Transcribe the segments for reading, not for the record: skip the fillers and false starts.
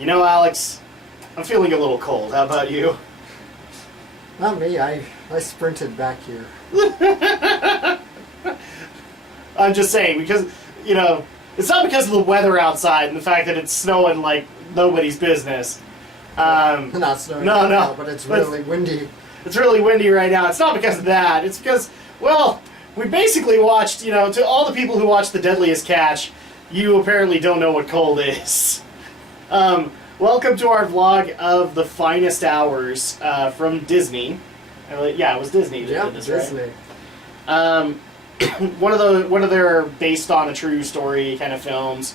You know, Alex, I'm feeling a little cold. How about you? Not me. I sprinted back here. I'm just saying, because, you know, it's not because of the weather outside and the fact that it's snowing like nobody's business. Not snowing. No, right no. now, but it's really windy. It's really windy right now. It's not because of that. It's because, well, we basically watched, you know, to all the people who watched The Deadliest Catch, you apparently don't know what cold is. Welcome to our vlog of The Finest Hours from Disney. Yeah, it was Disney that did this, Disney. right? One of their based on a true story kind of films.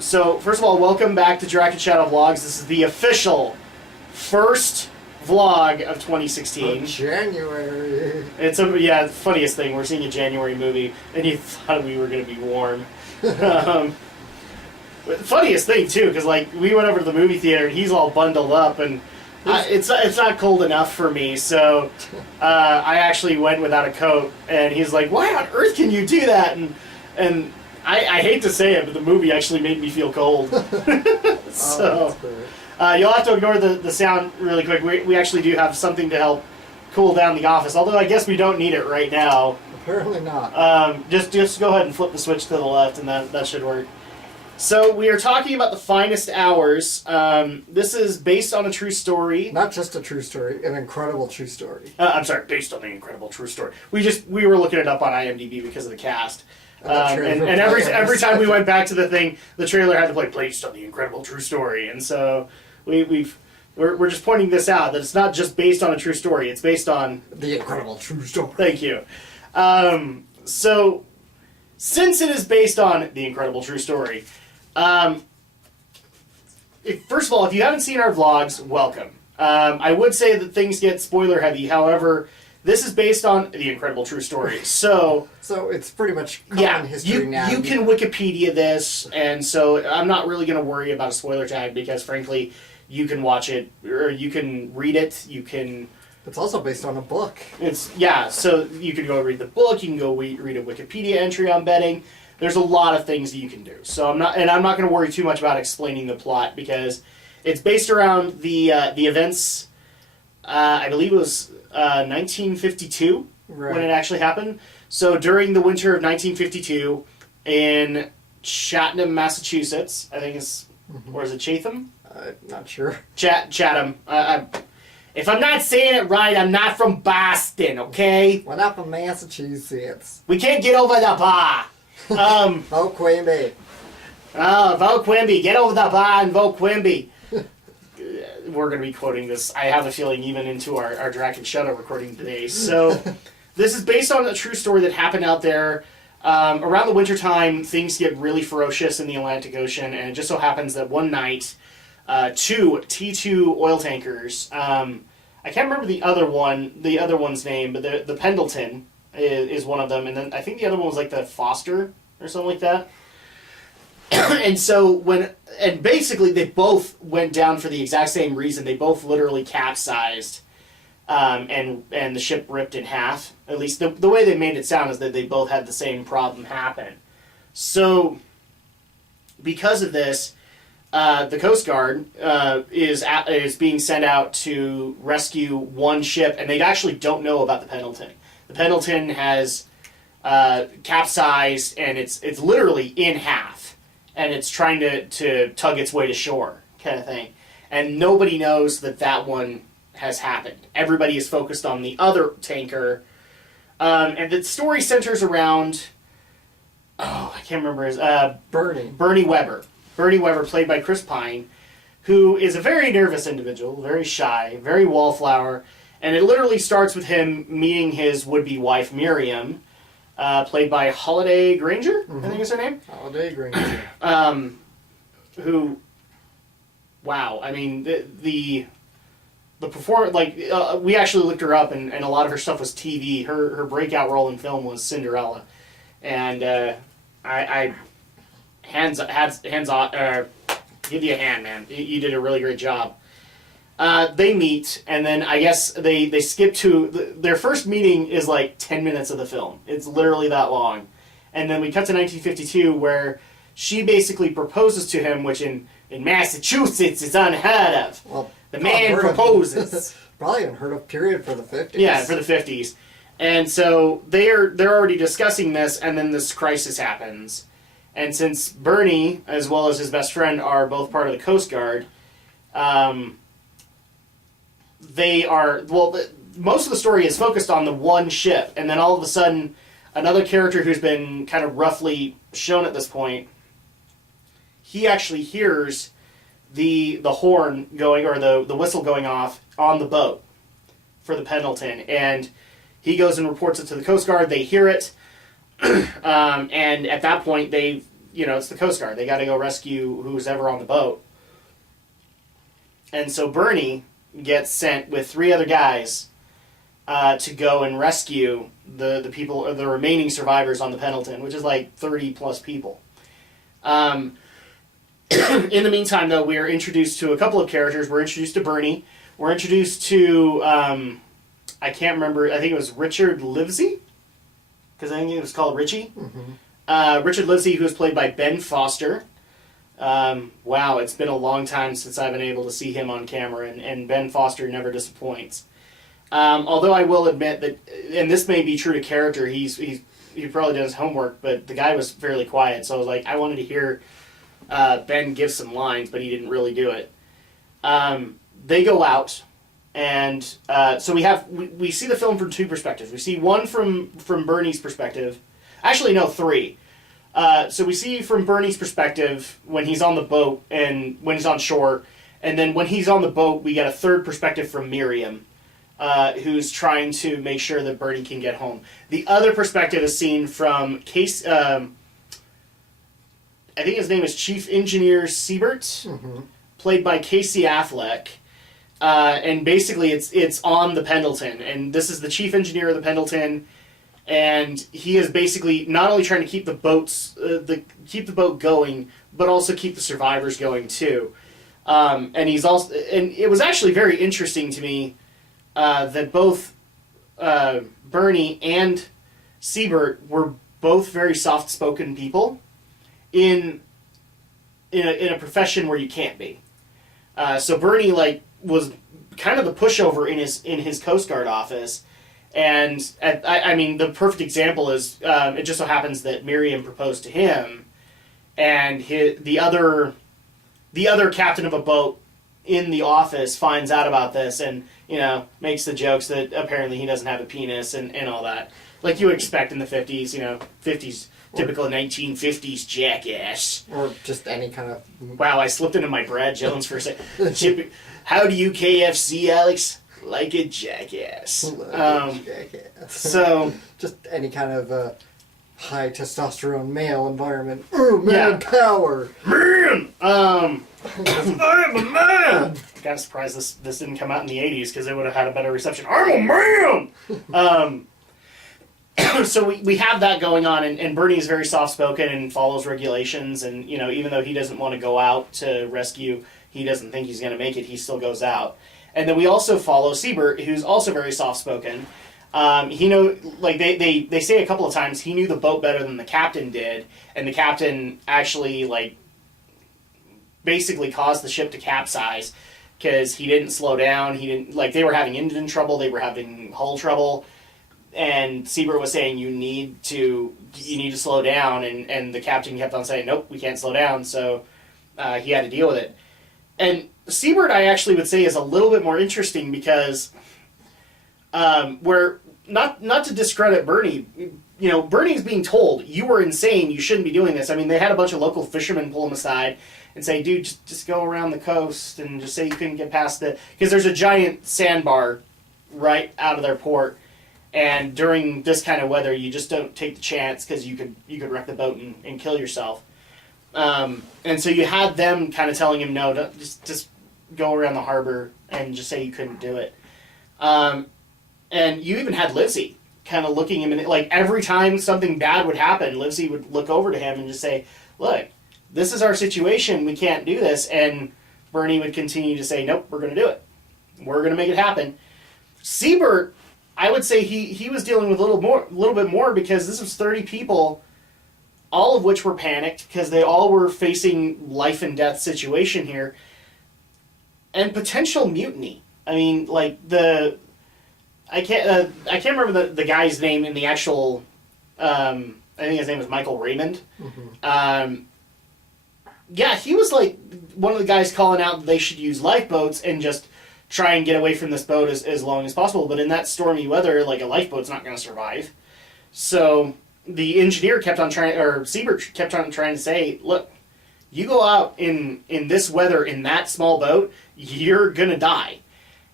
So first of all, welcome back to Dragon Shadow Vlogs. This is the official first vlog of 2016. Oh, January. It's the funniest thing. We're seeing a January movie, and you thought we were going to be warm. But the funniest thing too, because like we went over to the movie theater, and he's all bundled up, and it's not cold enough for me. So I actually went without a coat, and he's like, "Why on earth can you do that?" And I hate to say it, but the movie actually made me feel cold. So you'll have to ignore the sound really quick. We actually do have something to help cool down the office, although I guess we don't need it right now. Apparently not. Just go ahead and flip the switch to the left, and that should work. So we are talking about The Finest Hours. This is based on a true story. Not just a true story, an incredible true story. I'm sorry, based on the incredible true story. We were looking it up on IMDb because of the cast. And every time we went back to the thing, the trailer had to play based on the incredible true story. And so we're just pointing this out, that it's not just based on a true story, it's based on the incredible true story. Thank you. So since it is based on the incredible true story, first of all, if you haven't seen our vlogs, welcome. I would say that things get spoiler heavy. However, this is based on the incredible true story. So it's pretty much common history now. You can Wikipedia this, and so I'm not really going to worry about a spoiler tag because, frankly, you can watch it or you can read it. You can. It's also based on a book. So you can go read the book. You can go read a Wikipedia entry on betting. There's a lot of things that you can do. So I'm not going to worry too much about explaining the plot because it's based around the events. I believe it was 1952 when it actually happened. So during the winter of 1952 in Chatham, Massachusetts, I think it's, or is it Chatham? Not sure. Chatham. If I'm not saying it right, I'm not from Boston, okay? We're not from Massachusetts. We can't get over the bar. Vote Quimby. Vote Quimby. Get over the bar and vote Quimby. We're going to be quoting this, I have a feeling, even into our Dragon Shadow recording today. So this is based on a true story that happened out there. Around the wintertime, things get really ferocious in the Atlantic Ocean, and it just so happens that one night, two T2 oil tankers, I can't remember the other one's name, but the Pendleton is one of them, and then I think the other one was like the Foster or something like that. And so basically they both went down for the exact same reason. They both literally capsized, and the ship ripped in half. At least the way they made it sound is that they both had the same problem happen. So because of this, the Coast Guard is being sent out to rescue one ship, and they actually don't know about the Pendleton. The Pendleton has capsized, and it's literally in half, and it's trying to tug its way to shore, kind of thing. And nobody knows that one has happened. Everybody is focused on the other tanker, and the story centers around, I can't remember his Bernie Weber. Bernie Weber, played by Chris Pine, who is a very nervous individual, very shy, very wallflower, and it literally starts with him meeting his would-be wife, Miriam, played by Holliday Grainger, I think is her name. Holliday Grainger. Who, wow, I mean, the performance, like, we actually looked her up, and a lot of her stuff was TV. Her breakout role in film was Cinderella. And I hands on, give you a hand, man. You did a really great job. They meet, and then I guess they skip to their first meeting is like 10 minutes of the film. It's literally that long. And then we cut to 1952 where she basically proposes to him, which in In Massachusetts, it's unheard of. Well, The man unheard of. proposes. Probably unheard of period for the 50s. Yeah, for the 50s. And so they're already discussing this, and then this crisis happens. And since Bernie, as well as his best friend, are both part of the Coast Guard, they are, well, most of the story is focused on the one ship, and then all of a sudden, another character who's been kind of roughly shown at this point, he actually hears the horn going, or the whistle going off on the boat for the Pendleton, and he goes and reports it to the Coast Guard. They hear it, and at that point, it's the Coast Guard. They got to go rescue who's ever on the boat. And so Bernie gets sent with 3 other guys to go and rescue the people, or the remaining survivors on the Pendleton, which is like 30 plus people. In the meantime, though, we are introduced to a couple of characters. We're introduced to Bernie. We're introduced to, I can't remember, I think it was Richard Livesey? Because I think it was called Richie. Mm-hmm. Richard Livesey, who was played by Ben Foster. Wow, it's been a long time since I've been able to see him on camera, and Ben Foster never disappoints. Although I will admit that, and this may be true to character, he probably did his homework, but the guy was fairly quiet, so I was like, I wanted to hear Ben give some lines, but he didn't really do it. They go out, and so we see the film from 2 perspectives. We see one from Bernie's perspective. Actually, no, 3. So we see from Bernie's perspective when he's on the boat and when he's on shore, and then when he's on the boat, we get a 3rd perspective from Miriam, who's trying to make sure that Bernie can get home. The other perspective is seen from Case. I think his name is Chief Engineer Siebert, Mm-hmm. played by Casey Affleck. And basically, it's on the Pendleton, and this is the chief engineer of the Pendleton. And he is basically not only trying to keep the boat going, but also keep the survivors going too. And it was actually very interesting to me that both Bernie and Siebert were both very soft-spoken people in a profession where you can't be. So Bernie was kind of the pushover in his Coast Guard office. And I mean, the perfect example is it just so happens that Miriam proposed to him, and the other captain of a boat in the office finds out about this, and makes the jokes that apparently he doesn't have a penis and all that, like you would expect in the 50s. 50s typical 1950s jackass. Or just any kind of. Wow, I slipped into my Brad Jones for a second. How do you KFC, Alex? Like a jackass. Jackass. So just any kind of high testosterone male environment. Ooh, man power. Man! I'm a man! Kind of surprised this didn't come out in the 80s because it would have had a better reception. I'm a man! So we have that going on, and Bernie is very soft-spoken and follows regulations, and even though he doesn't want to go out to rescue, he doesn't think he's going to make it, he still goes out. And then we also follow Siebert, who's also very soft-spoken. They say a couple of times he knew the boat better than the captain did, and the captain actually basically caused the ship to capsize because he didn't slow down. He didn't they were having engine trouble, they were having hull trouble, and Siebert was saying you need to slow down, and the captain kept on saying nope, we can't slow down. So he had to deal with it. And Siebert, I actually would say, is a little bit more interesting because where not to discredit Bernie, Bernie's being told you were insane, you shouldn't be doing this. I mean, they had a bunch of local fishermen pull him aside and say, dude, just go around the coast and just say you couldn't get past it, because there's a giant sandbar right out of their port, and during this kind of weather, you just don't take the chance because you could wreck the boat and kill yourself. And so you had them kind of telling him, no, don't, just go around the harbor and just say you couldn't do it. And you even had Livesey kind of looking him in, every time something bad would happen, Livesey would look over to him and just say, look, this is our situation, we can't do this. And Bernie would continue to say, nope, we're going to do it. We're going to make it happen. Siebert, I would say he was dealing with a little bit more because this was 30 people all of which were panicked because they all were facing life and death situation here, and potential mutiny. I mean, like I can't remember the guy's name in the actual. I think his name was Michael Raymond. Mm-hmm. Yeah, he was like one of the guys calling out that they should use lifeboats and just try and get away from this boat as long as possible. But in that stormy weather, like a lifeboat's not going to survive. So the engineer kept on trying, or Siebert kept on trying to say, look, you go out in this weather in that small boat, you're going to die.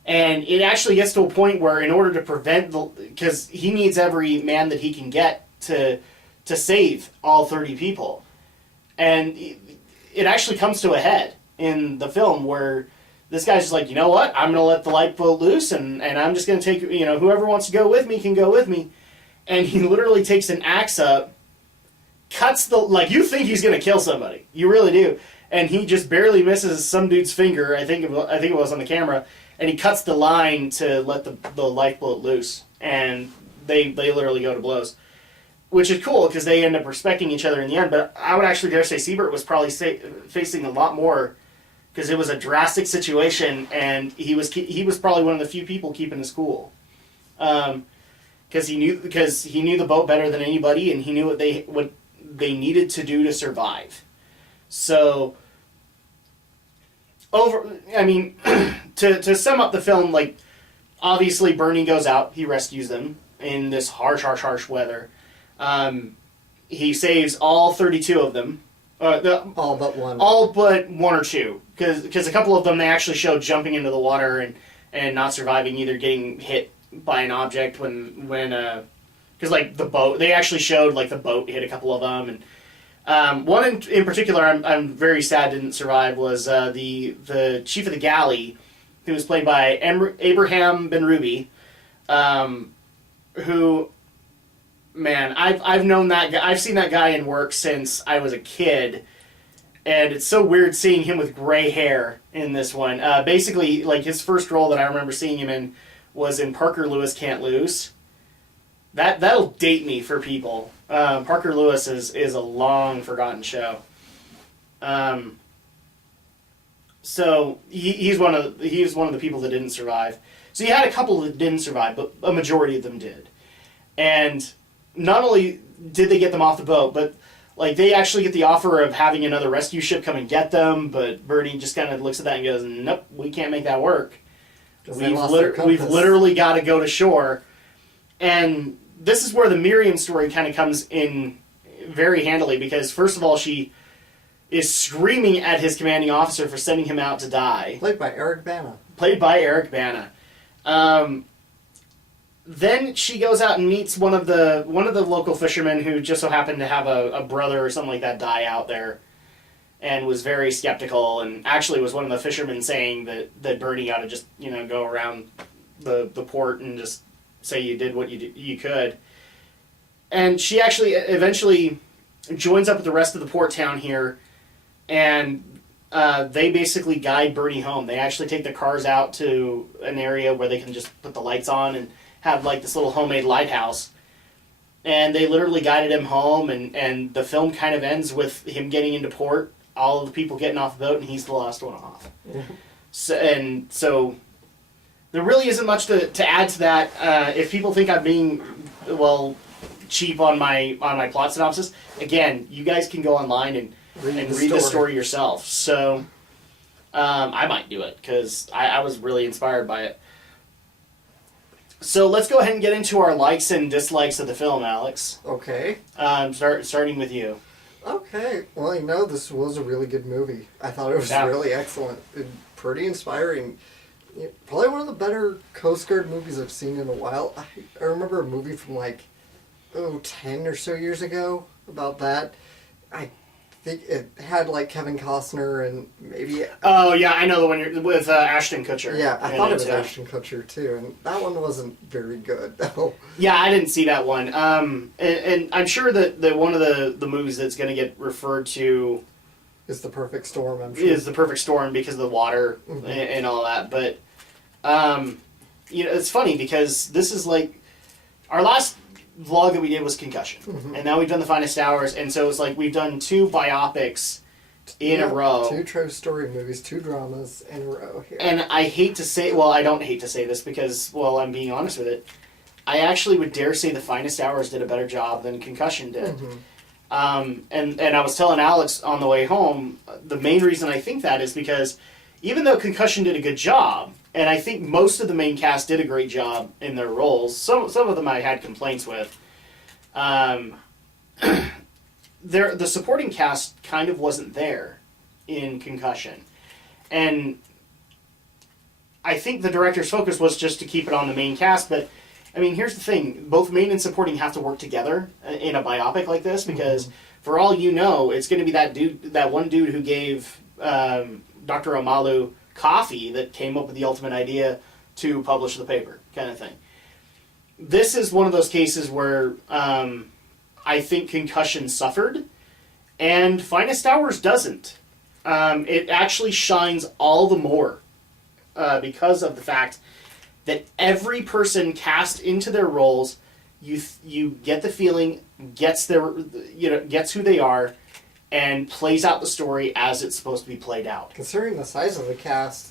And it actually gets to a point where in order to prevent because he needs every man that he can get to save all 30 people. And it actually comes to a head in the film where this guy's just like, you know what, I'm going to let the lifeboat loose and I'm just going to take, whoever wants to go with me can go with me. And he literally takes an axe up, cuts you think he's going to kill somebody. You really do. And he just barely misses some dude's finger, I think it was on the camera, and he cuts the line to let the lifeboat loose. And they literally go to blows. Which is cool because they end up respecting each other in the end. But I would actually dare say Siebert was probably facing a lot more because it was a drastic situation, and he was probably one of the few people keeping his cool, because he knew the boat better than anybody, and he knew what they needed to do to survive. So to sum up the film, like obviously Bernie goes out, he rescues them in this harsh weather. He saves all 32 of them. All but one. All but one or two. Because a couple of them they actually showed jumping into the water and not surviving, either getting hit by an object when because like the boat, they actually showed like the boat hit a couple of them. And one in particular I'm very sad didn't survive was the chief of the galley, who was played by Abraham Benrubi, who... Man, I've known that guy. I've seen that guy in work since I was a kid, and it's so weird seeing him with gray hair in this one. Basically, like his first role that I remember seeing him in was in Parker Lewis Can't Lose. That'll date me for people. Parker Lewis is a long forgotten show. So he's one of the people that didn't survive. So you had a couple that didn't survive, but a majority of them did, and. Not only did they get them off the boat, but like they actually get the offer of having another rescue ship come and get them, but Bernie just kind of looks at that and goes, nope, we can't make that work. We've literally got to go to shore. And this is where the Miriam story kind of comes in very handily, because first of all, she is screaming at his commanding officer for sending him out to die. Played by Eric Bana. Then she goes out and meets one of the local fishermen who just so happened to have a brother or something like that die out there, and was very skeptical, and actually was one of the fishermen saying that Bernie ought to just go around the port and just say you did what you could. And she actually eventually joins up with the rest of the port town here, and they basically guide Bernie home. They actually take the cars out to an area where they can just put the lights on and have like this little homemade lighthouse, and they literally guided him home, and the film kind of ends with him getting into port, all of the people getting off the boat, and he's the last one off. Mm-hmm. So there really isn't much to add to that. If people think I'm being cheap on my plot synopsis, again, you guys can go online and read the story yourself. So I might do it because I was really inspired by it. So let's go ahead and get into our likes and dislikes of the film, Alex. Okay. Starting with you. Okay. Well, this was a really good movie. I thought it was really excellent and pretty inspiring. Probably one of the better Coast Guard movies I've seen in a while. I remember a movie from 10 or so years ago about that. I think it had Kevin Costner and maybe... Oh, yeah, I know the one you're with Ashton Kutcher. Yeah, I thought it was Ashton Kutcher, too, and that one wasn't very good, though. Yeah, I didn't see that one. And I'm sure that one of the movies that's going to get referred to... Is The Perfect Storm, I'm sure. Is The Perfect Storm because of the water and all that, but... it's funny because this is our last vlog that we did was Concussion. And now we've done The Finest Hours, and so it's like we've done 2 biopics in a row. 2 true story movies, 2 dramas in a row here. And I hate to say, well, I don't hate to say this because, well, I'm being honest with it. I actually would dare say The Finest Hours did a better job than Concussion did. And I was telling Alex on the way home, the main reason I think that is because even though Concussion did a good job, and I think most of the main cast did a great job in their roles, some of them I had complaints with, the supporting cast kind of wasn't there in Concussion. And I think the director's focus was just to keep it on the main cast, but I mean, here's the thing. Both main and supporting have to work together in a biopic like this because for all you know, it's going to be that one dude who gave Dr. Omalu coffee that came up with the ultimate idea to publish the paper, kind of thing. This is one of those cases where I think Concussion suffered, and Finest Hours doesn't. It actually shines all the more because of the fact that every person cast into their roles, you get the feeling, gets who they are, and plays out the story as it's supposed to be played out. Considering the size of the cast,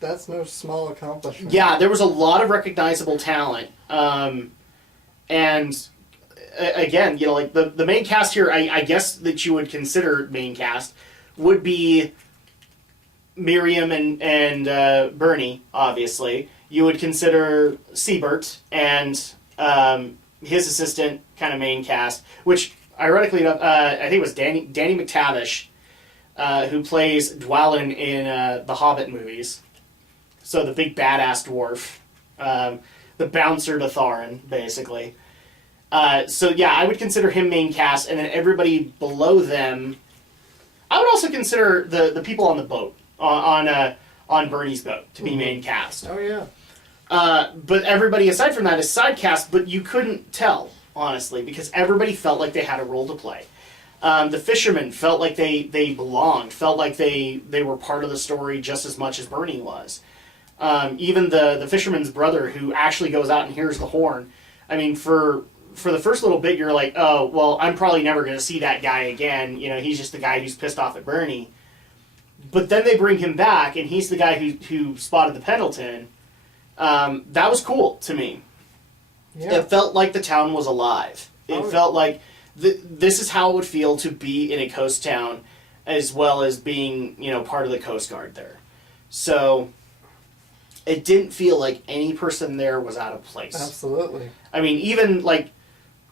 that's no small accomplishment. Yeah, there was a lot of recognizable talent, and again, like the main cast here, I guess that you would consider main cast would be Miriam and Bernie, obviously. You would consider Siebert and his assistant kind of main cast, which ironically enough, I think it was Danny McTavish, who plays Dwalin in the Hobbit movies. So the big badass dwarf, the bouncer to Thorin, basically. So yeah, I would consider him main cast, and then everybody below them. I would also consider the people on the boat on Bernie's boat to be main cast. Oh yeah. But everybody aside from that is side cast, but you couldn't tell, honestly, because everybody felt like they had a role to play. The fishermen felt like they belonged, felt like they were part of the story just as much as Bernie was. Even the fisherman's brother, who actually goes out and hears the horn, I mean, for the first little bit, you're like, oh, well, I'm probably never going to see that guy again. He's just the guy who's pissed off at Bernie. But then they bring him back, and he's the guy who spotted the Pendleton. That was cool to me. Yeah. It felt like the town was alive. It felt like this is how it would feel to be in a coast town, as well as being, part of the Coast Guard there. So it didn't feel like any person there was out of place. Absolutely. I mean, even like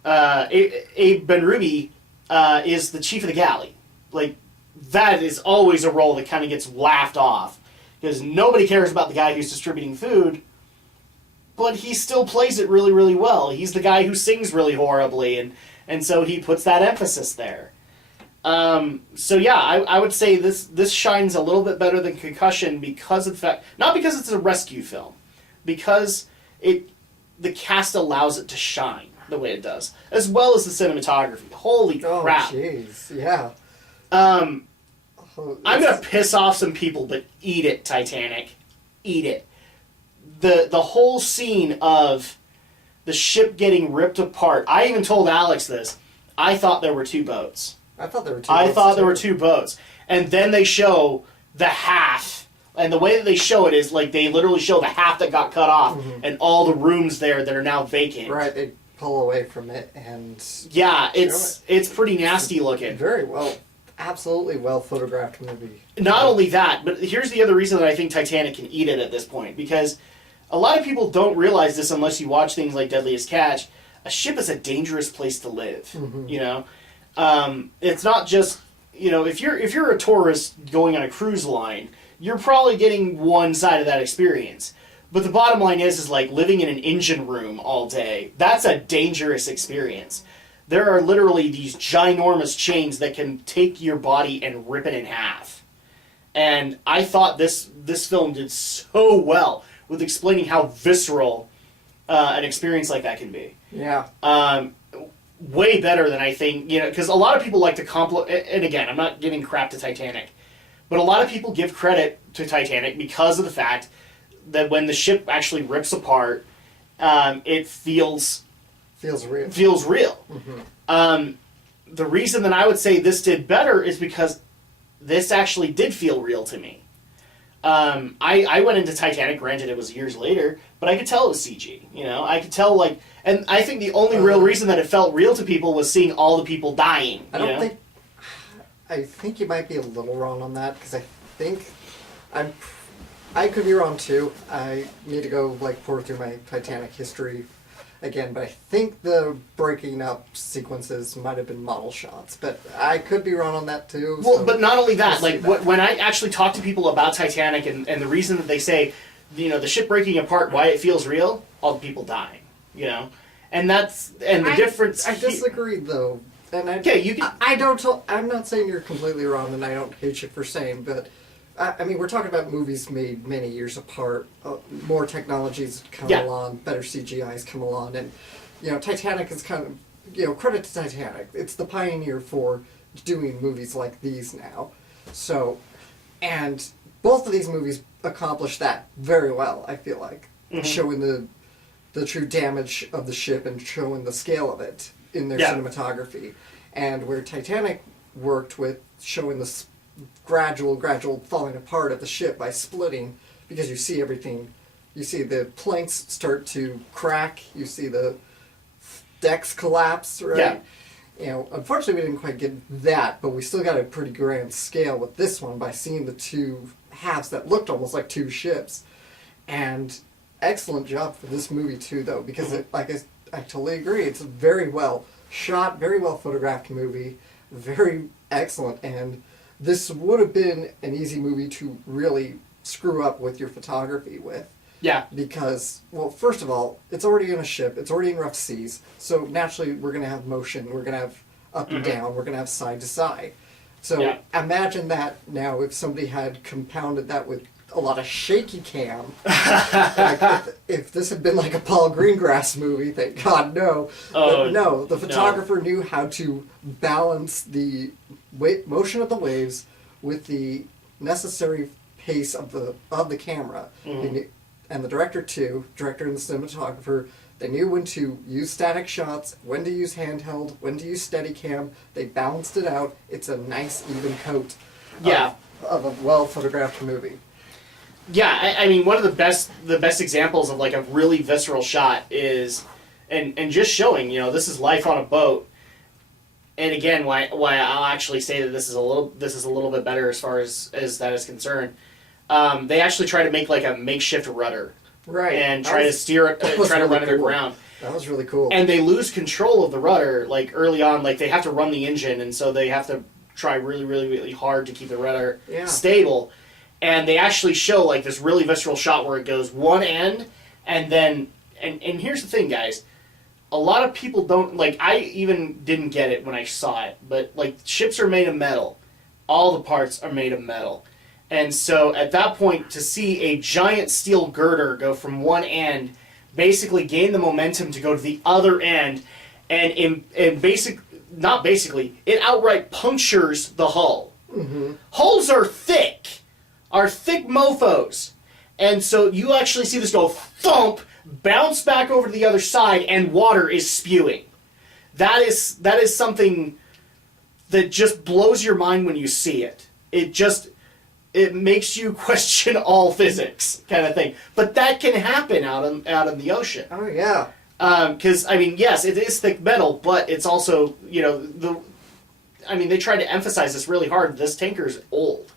Abe Ben-Ruby is the chief of the galley. Like, that is always a role that kind of gets laughed off because nobody cares about the guy who's distributing food, but he still plays it really, really well. He's the guy who sings really horribly, and so he puts that emphasis there. So yeah, I would say this shines a little bit better than Concussion because of the fact, not because it's a rescue film, because the cast allows it to shine the way it does, as well as the cinematography. Holy crap! Oh jeez, yeah. I'm gonna piss off some people, but eat it, Titanic, eat it. The whole scene of the ship getting ripped apart. I even told Alex this. I thought there were 2 boats. I thought there were 2 boats. And then they show the half. And the way that they show it is like they literally show the half that got cut off and all the rooms there that are now vacant. Right, they pull away from it and... Yeah, it's pretty nasty looking. Very well, absolutely well photographed movie. Not only that, but here's the other reason that I think Titanic can eat it at this point. Because a lot of people don't realize this unless you watch things like Deadliest Catch. A ship is a dangerous place to live, It's not just, if you're a tourist going on a cruise line, you're probably getting one side of that experience. But the bottom line is like living in an engine room all day. That's a dangerous experience. There are literally these ginormous chains that can take your body and rip it in half. And I thought this film did so well with explaining how visceral an experience like that can be. Yeah. Way better than I think, because a lot of people like to compliment, and again, I'm not giving crap to Titanic, but a lot of people give credit to Titanic because of the fact that when the ship actually rips apart, it feels Feels real. feels real. The reason that I would say this did better is because this actually did feel real to me. I went into Titanic, granted it was years later, but I could tell it was CG. You know, I could tell, like, and I think the only real reason that it felt real to people was seeing all the people dying. I think you might be a little wrong on that, because I think I could be wrong too. I need to go like pour through my Titanic history again, but I think the breaking up sequences might have been model shots, but I could be wrong on that too. Well, so but not only that, we'll like see that. when I actually talk to people about Titanic and the reason that they say, you know, the ship breaking apart, why it feels real, all the people dying, you know, and the difference. I disagree though, and Okay, you can. I'm not saying you're completely wrong, and I don't hate you for saying, but I mean, we're talking about movies made many years apart. More technologies come along, better CGI's come along, and you know, Titanic is kind of, you know, credit to Titanic. It's the pioneer for doing movies like these now. So, and both of these movies accomplish that very well. I feel like showing the true damage of the ship and showing the scale of it in their cinematography, and where Titanic worked with showing the gradual falling apart of the ship by splitting, because you see everything. You see the planks start to crack. You see the decks collapse, right? Yeah. You know, unfortunately we didn't quite get that, but we still got a pretty grand scale with this one by seeing the two halves that looked almost like two ships. And excellent job for this movie too, though, because I totally agree. It's a very well shot, very well photographed movie, very excellent, and this would have been an easy movie to really screw up with your photography with. Yeah. Because, well, first of all, it's already in a ship, it's already in rough seas, so naturally we're going to have motion, we're going to have up and down, we're going to have side to side. So imagine that now if somebody had compounded that with a lot of shaky cam. Like if this had been like a Paul Greengrass movie, thank God no. But no, the photographer knew how to balance the motion of the waves with the necessary pace of the camera. And the director too, director and the cinematographer, they knew when to use static shots, when to use handheld, when to use Steadicam. They balanced it out. It's a nice even coat of a well photographed movie. Yeah, I mean, one of the best examples of like a really visceral shot is, and just showing, you know, this is life on a boat. And again, why I'll actually say that this is a little bit better as far as that is concerned. They actually try to make like a makeshift rudder, right, and try to steer it, try to run it aground. That was really cool. And they lose control of the rudder like early on. Like they have to run the engine, and so they have to try really, really, really hard to keep the rudder stable. And they actually show like this really visceral shot where it goes one end, and then and here's the thing, guys. A lot of people don't, like, I even didn't get it when I saw it, but like ships are made of metal. All the parts are made of metal. And so at that point, to see a giant steel girder go from one end, basically gain the momentum to go to the other end, and it outright punctures the hull. Mm-hmm. Hulls are thick mofos. And so you actually see this go thump, bounce back over to the other side, and water is spewing. That is something that just blows your mind when you see it. It makes you question all physics, kind of thing. But that can happen out in the ocean. Oh yeah. Because I mean, yes, it is thick metal, but it's also, you know, they try to emphasize this really hard. This tanker is old.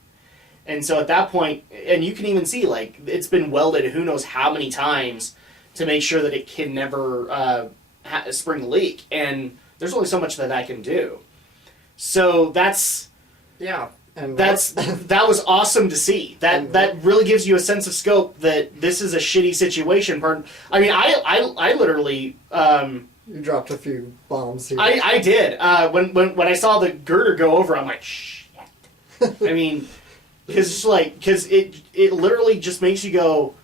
And so at that point, and you can even see, like, it's been welded who knows how many times to make sure that it can never spring a leak. And there's only so much that can do. So that's... Yeah. And that was awesome to see. That really gives you a sense of scope that this is a shitty situation. I mean, I literally... you dropped a few bombs here. I did. When I saw the girder go over, I'm like, shit. I mean... Because it literally just makes you go,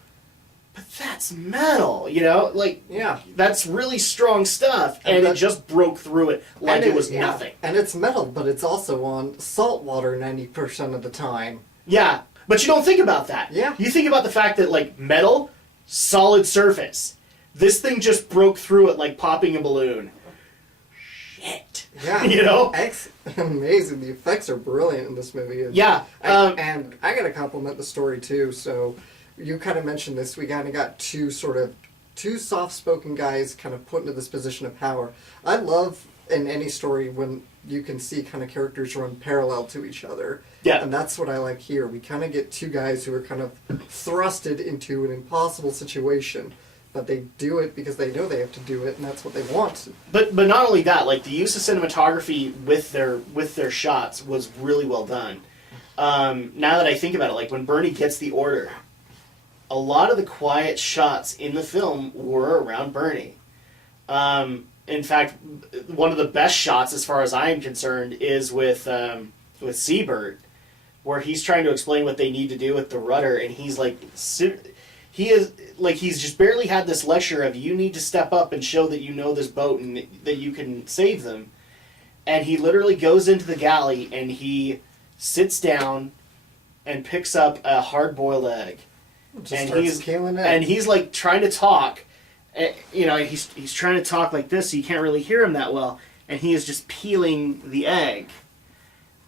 but that's metal, you know? Like, yeah, that's really strong stuff, and it just broke through it like it was nothing. And it's metal, but it's also on salt water 90% of the time. Yeah, but you don't think about that. Yeah. You think about the fact that, like, metal, solid surface. This thing just broke through it like popping a balloon. Shit. Yeah. You know? Amazing. The effects are brilliant in this movie. And Yeah. and I gotta compliment the story too. So you kind of mentioned this. We kind of got two soft-spoken guys kind of put into this position of power. I love in any story when you can see kind of characters run parallel to each other. Yeah. And that's what I like here. We kind of get two guys who are kind of thrusted into an impossible situation. But they do it because they know they have to do it, and that's what they want. But not only that, like the use of cinematography with their shots was really well done. Now that I think about it, like when Bernie gets the order, a lot of the quiet shots in the film were around Bernie. In fact, one of the best shots, as far as I am concerned, is with Seabird, where he's trying to explain what they need to do with the rudder, and he's like, he's just barely had this lecture of you need to step up and show that you know this boat and that you can save them, and he literally goes into the galley and he sits down and picks up a hard-boiled egg. And he's like trying to talk, he's trying to talk like this, so you can't really hear him that well, and he is just peeling the egg,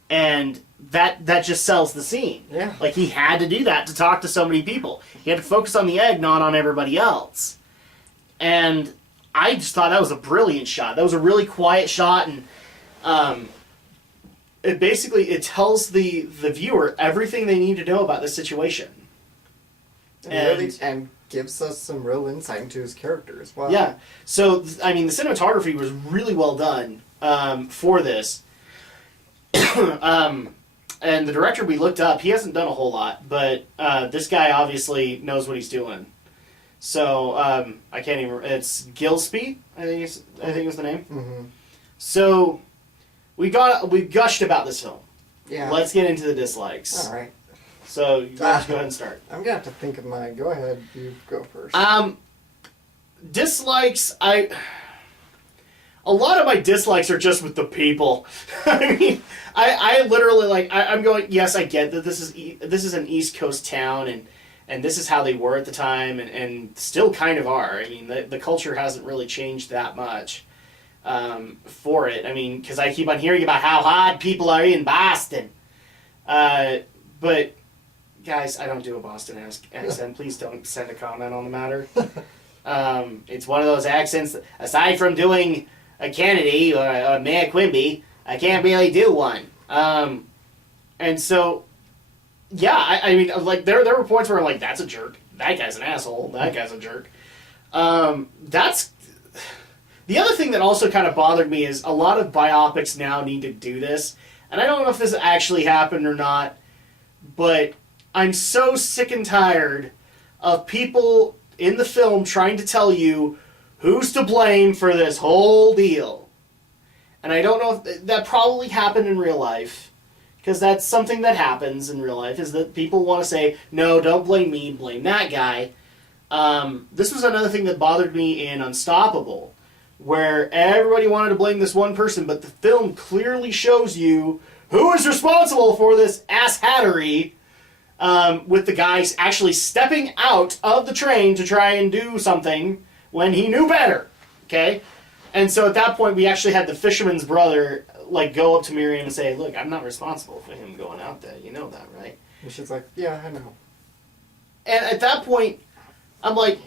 and that just sells the scene. Yeah, like he had to do that to talk to so many people. He had to focus on the egg, not on everybody else. And I just thought that was a brilliant shot. That was a really quiet shot, and it tells the viewer everything they need to know about this situation. And gives us some real insight into his character as well. Yeah. So, I mean, the cinematography was really well done for this. And the director we looked up, he hasn't done a whole lot, but this guy obviously knows what he's doing. So, I can't even... It's Gillespie, I think is the name. Mm-hmm. So, we gushed about this film. Yeah. Let's get into the dislikes. All right. So, you guys go ahead and start. I'm gonna have to think of mine. Go ahead. You go first. Dislikes, a lot of my dislikes are just with the people. I mean, I literally, I'm going, yes, I get that this is an East Coast town, and this is how they were at the time, and still kind of are. I mean, the culture hasn't really changed that much for it. I mean, because I keep on hearing about how hot people are in Boston. But... Guys, I don't do a Boston accent. Please don't send a comment on the matter. It's one of those accents, that, aside from doing a Kennedy or a Mayor Quimby, I can't really do one. And so, yeah, I mean, like, there were points where I'm like, that's a jerk. That guy's an asshole. That guy's a jerk. That's... The other thing that also kind of bothered me is a lot of biopics now need to do this. And I don't know if this actually happened or not, but... I'm so sick and tired of people in the film trying to tell you who's to blame for this whole deal. And I don't know if that probably happened in real life, because that's something that happens in real life, is that people want to say, no, don't blame me, blame that guy. This was another thing that bothered me in Unstoppable, where everybody wanted to blame this one person, but the film clearly shows you who is responsible for this asshattery. With the guys actually stepping out of the train to try and do something when he knew better, okay? And so at that point, we actually had the fisherman's brother, go up to Miriam and say, look, I'm not responsible for him going out there. You know that, right? And she's like, yeah, I know. And at that point, I'm like,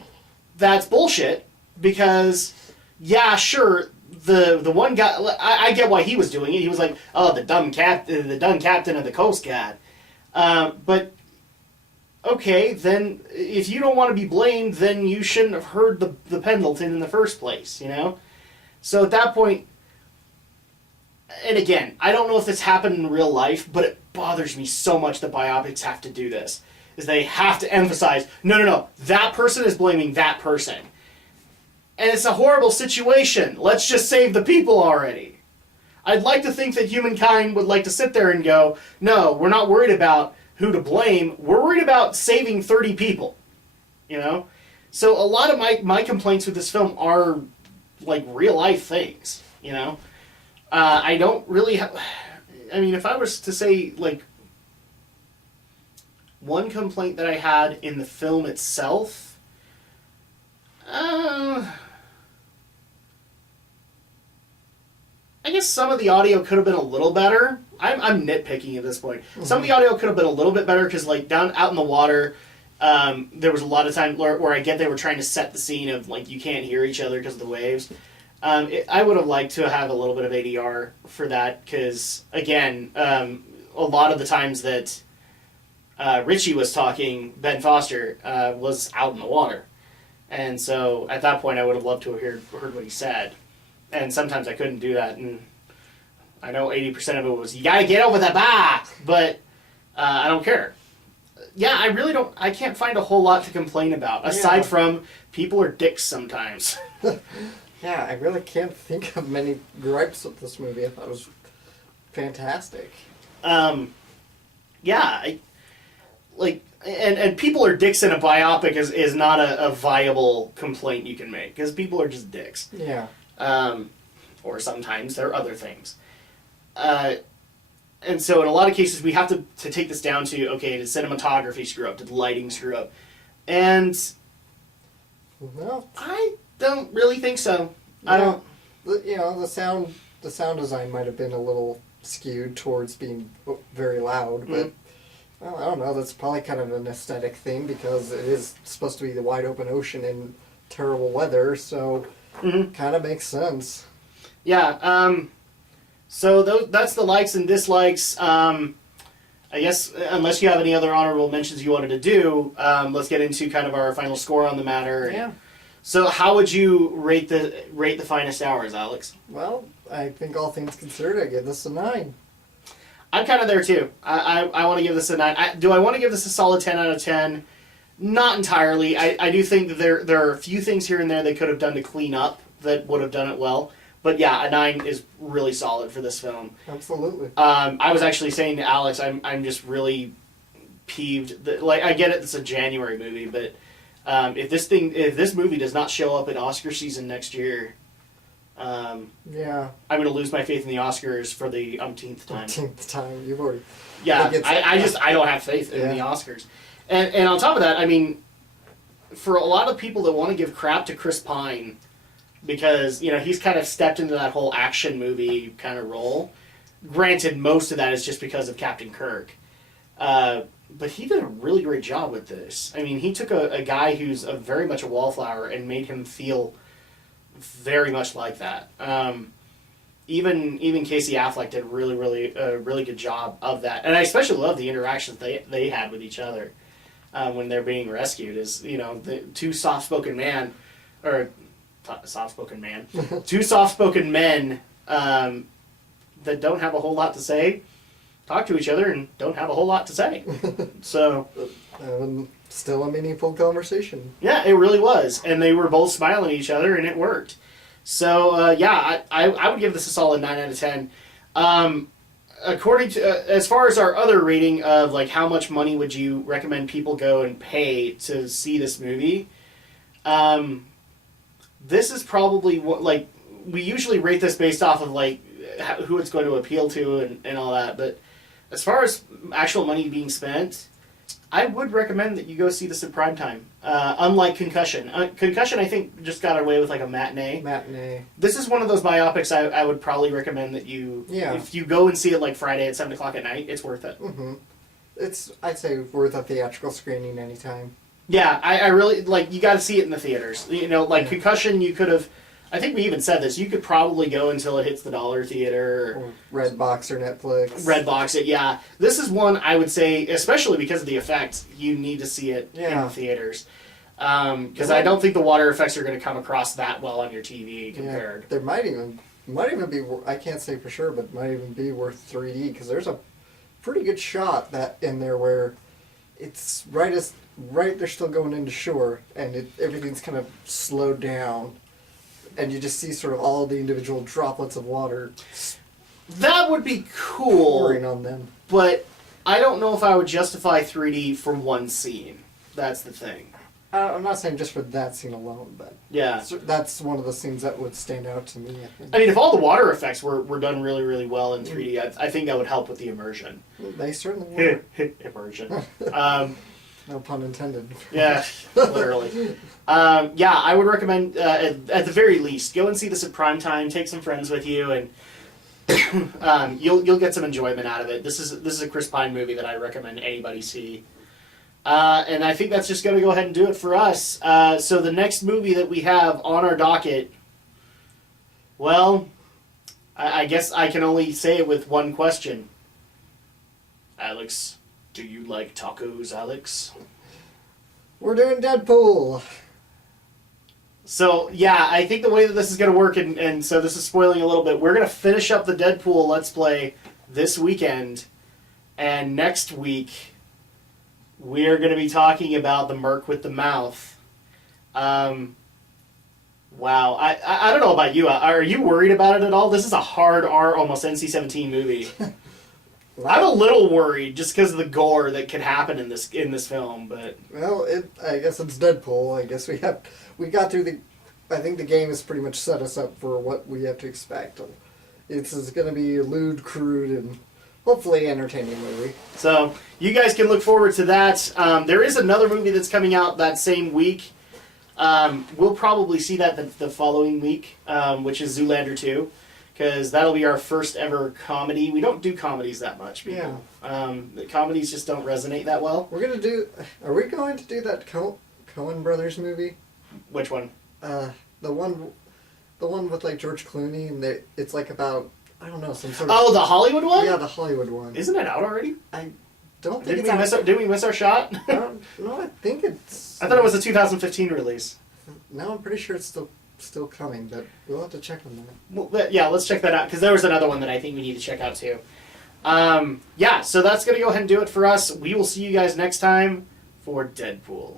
that's bullshit, because, yeah, sure, the one guy, I get why he was doing it. He was like, oh, the dumb captain of the Coast Guard. But... Okay, then if you don't want to be blamed, then you shouldn't have heard the Pendleton in the first place, you know? So at that point, and again, I don't know if this happened in real life, but it bothers me so much that biopics have to do this, is they have to emphasize, no, that person is blaming that person. And it's a horrible situation. Let's just save the people already. I'd like to think that humankind would like to sit there and go, no, we're not worried about who to blame, we're worried about saving 30 people, you know? So a lot of my complaints with this film are, real life things, you know? I don't really have... I mean, if I was to say, one complaint that I had in the film itself, I guess some of the audio could have been a little better. I'm nitpicking at this point. Mm-hmm. Some of the audio could have been a little bit better because, like, down out in the water, there was a lot of time where I get they were trying to set the scene of, like, you can't hear each other because of the waves. I would have liked to have a little bit of ADR for that because, again, a lot of the times that Richie was talking, Ben Foster was out in the water. And so at that point, I would have loved to have heard what he said. And sometimes I couldn't do that. And I know 80% of it was, you got to get over the bar. But I don't care. Yeah, I can't find a whole lot to complain about. Aside from people are dicks sometimes. Yeah, I really can't think of many gripes with this movie. I thought it was fantastic. And people are dicks in a biopic is not a viable complaint you can make because people are just dicks. Yeah. Or sometimes there are other things. And so in a lot of cases we have to take this down to, okay, did cinematography screw up? Did lighting screw up? And well, I don't really think so. Yeah, I don't. The sound design might have been a little skewed towards being very loud, but well, I don't know. That's probably kind of an aesthetic thing because it is supposed to be the wide open ocean in terrible weather, so kind of makes sense. Yeah. So that's the likes and dislikes. I guess unless you have any other honorable mentions you wanted to do, let's get into kind of our final score on the matter. Yeah. So how would you rate the Finest Hours, Alex? Well, I think all things considered, I give this a 9. I'm kind of there too. I want to give this a 9. Do I want to give this a solid 10 out of 10? Not entirely. I do think that there are a few things here and there they could have done to clean up that would have done it well. But yeah, a 9 is really solid for this film. Absolutely. I was actually saying to Alex, I'm just really peeved that, like, I get it, it's a January movie, but if this movie does not show up at Oscar season next year, I'm going to lose my faith in the Oscars for the umpteenth time. Umpteenth time, you've already. Yeah, I don't have faith in the Oscars, and on top of that, I mean, for a lot of people that want to give crap to Chris Pine, because he's kind of stepped into that whole action movie kind of role. Granted, most of that is just because of Captain Kirk. But he did a really great job with this. I mean, he took a guy who's very much a wallflower and made him feel very much like that. Even Casey Affleck did a really good job of that. And I especially love the interactions they had with each other when they're being rescued. The two soft-spoken men that don't have a whole lot to say talk to each other and don't have a whole lot to say. So still a meaningful conversation. Yeah, it really was. And they were both smiling at each other and it worked. So I would give this a solid 9 out of 10. According to as far as our other rating of like how much money would you recommend people go and pay to see this movie, this is probably what, like, we usually rate this based off of like who it's going to appeal to and all that, but as far as actual money being spent, I would recommend that you go see this in primetime. Unlike Concussion. Concussion, I think, just got away with like a matinee. This is one of those biopics I would probably recommend that if you go and see it like Friday at 7 o'clock at night, it's worth it. Mm-hmm. It's, I'd say, worth a theatrical screening anytime. Yeah, I really, like, you got to see it in the theaters. Concussion, you could have, I think we even said this, you could probably go until it hits the dollar theater. Or Redbox or Netflix. Redbox it, yeah. This is one I would say, especially because of the effects, you need to see it in the theaters. Because I don't think the water effects are going to come across that well on your TV compared. Yeah, there might even be, I can't say for sure, but might even be worth 3D, because there's a pretty good shot that in there where it's right they're still going into shore, and everything's kind of slowed down. And you just see sort of all the individual droplets of water. That would be cool. Pouring on them. But I don't know if I would justify 3D for one scene. That's the thing. I'm not saying just for that scene alone, but yeah, that's one of the scenes that would stand out to me, I think. I mean, if all the water effects were done really, really well in 3D, I think that would help with the immersion. They certainly would. Immersion. No pun intended. Yeah, literally. Yeah, I would recommend, at the very least, go and see this at prime time. Take some friends with you, and you'll get some enjoyment out of it. This is a Chris Pine movie that I recommend anybody see. And I think that's just going to go ahead and do it for us. So the next movie that we have on our docket, well, I guess I can only say it with one question. Alex, do you like tacos, Alex? We're doing Deadpool. So, yeah, I think the way that this is going to work, and so this is spoiling a little bit, we're going to finish up the Deadpool Let's Play this weekend, and next week we're going to be talking about The Merc with the Mouth. Wow, I don't know about you. Are you worried about it at all? This is a hard R, almost NC-17 movie. I'm a little worried just because of the gore that could happen in this film, but Well, I guess it's Deadpool. I guess we got through the. I think the game has pretty much set us up for what we have to expect. It's going to be a lewd, crude, and hopefully entertaining movie. So you guys can look forward to that. There is another movie that's coming out that same week. We'll probably see that the following week, which is Zoolander 2, because that'll be our first ever comedy. We don't do comedies that much, people. Yeah. The comedies just don't resonate that well. Are we going to do that Coen Brothers movie? Which one? The one with like George Clooney, and it's like about, I don't know, some sort of. Oh, the Hollywood one? Yeah, the Hollywood one. Isn't it out already? I don't think Did it's we out. miss our shot? No, I think it's. I thought it was a 2015 release. No, I'm pretty sure it's still coming, but we'll have to check on that. Well, yeah, let's check that out, because there was another one that I think we need to check out too. Yeah, so that's going to go ahead and do it for us. We will see you guys next time for Deadpool.